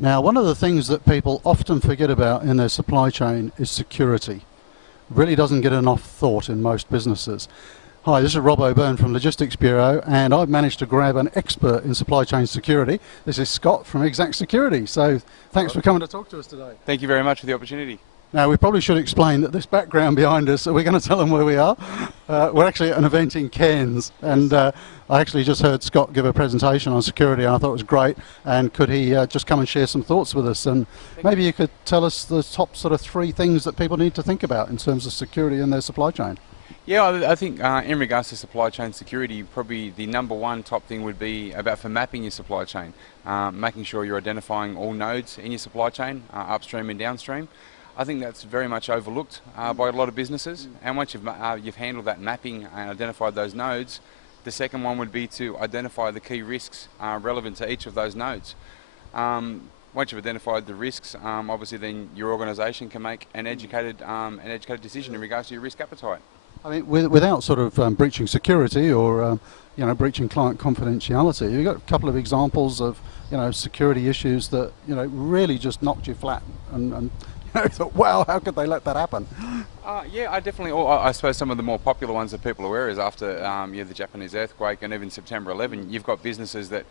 Now, one of the things that people often forget about in their supply chain is security. Really doesn't get enough thought in most businesses. Hi, this is Rob O'Byrne from Logistics Bureau, and I've managed to grab an expert in supply chain security. This is Scott from Exact Security. So thanks for coming to talk to us today. Thank you very much for the opportunity. Now, we probably should explain that this background behind us, we're going to tell them where we are. We're actually at an event in Cairns, and I actually just heard Scott give a presentation on security, and I thought it was great. And could he just come and share some thoughts with us? And maybe you could tell us the top sort of 3 things that people need to think about in terms of security in their supply chain. Yeah, I think in regards to supply chain security, probably the number one top thing would be about for mapping your supply chain, making sure you're identifying all nodes in your supply chain, upstream and downstream. I think that's very much overlooked by a lot of businesses, and once you've handled that mapping and identified those nodes, the second one would be to identify the key risks relevant to each of those nodes. Once you've identified the risks, obviously then your organisation can make an educated decision in regards to your risk appetite. I mean, without sort of breaching security or breaching client confidentiality, you've got a couple of examples of security issues that really just knocked you flat and thought, wow, how could they let that happen? Yeah, I suppose some of the more popular ones that people are aware is after the Japanese earthquake and even September 11, you've got businesses that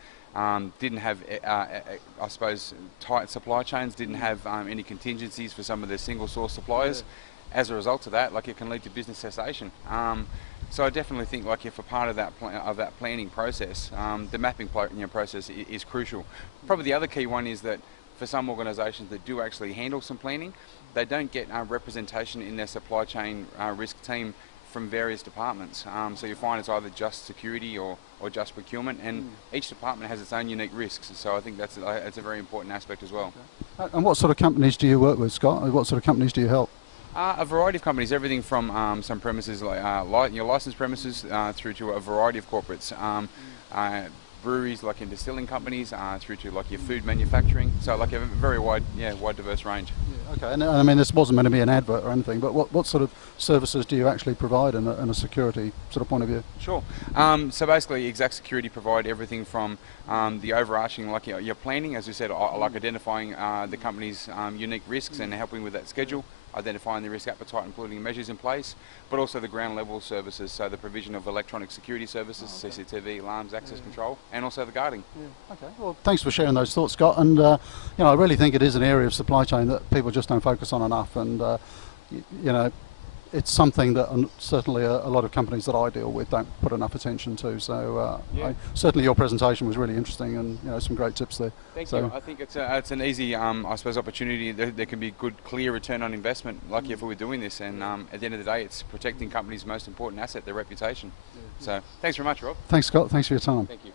didn't have, I suppose, tight supply chains, didn't have any contingencies for some of their single source suppliers. Yeah. As a result of that, it can lead to business cessation. So I definitely think, if a part of that planning process, the mapping process is crucial. Probably the other key one is that for some organisations that do actually handle some planning, they don't get representation in their supply chain risk team from various departments. So you find it's either just security or just procurement, and each department has its own unique risks. So I think that's a very important aspect as well. Okay. And what sort of companies do you work with, Scott? What sort of companies do you help? A variety of companies, everything from some premises like your licensed premises through to a variety of corporates. Breweries, in distilling companies, through to your food manufacturing. So a very wide diverse range. Yeah, okay, and I mean, this wasn't meant to be an advert or anything, but what sort of services do you actually provide in a security sort of point of view? Sure. So basically, Exact Security provide everything from the overarching, your planning, as we said, identifying the company's unique risks and helping with that schedule, identifying the risk appetite and putting measures in place, but also the ground level services, so the provision of electronic security services, CCTV, alarms, access control, and also the guarding. Yeah. Okay. Well, thanks for sharing those thoughts, Scott. And I really think it is an area of supply chain that people just don't focus on enough. And it's something that certainly a lot of companies that I deal with don't put enough attention to. So certainly your presentation was really interesting, and some great tips there. Thank you. I think it's an easy, I suppose, opportunity. There can be good, clear return on investment, if we're doing this. And at the end of the day, it's protecting companies' most important asset, their reputation. Yeah. So thanks very much, Rob. Thanks, Scott. Thanks for your time. Thank you.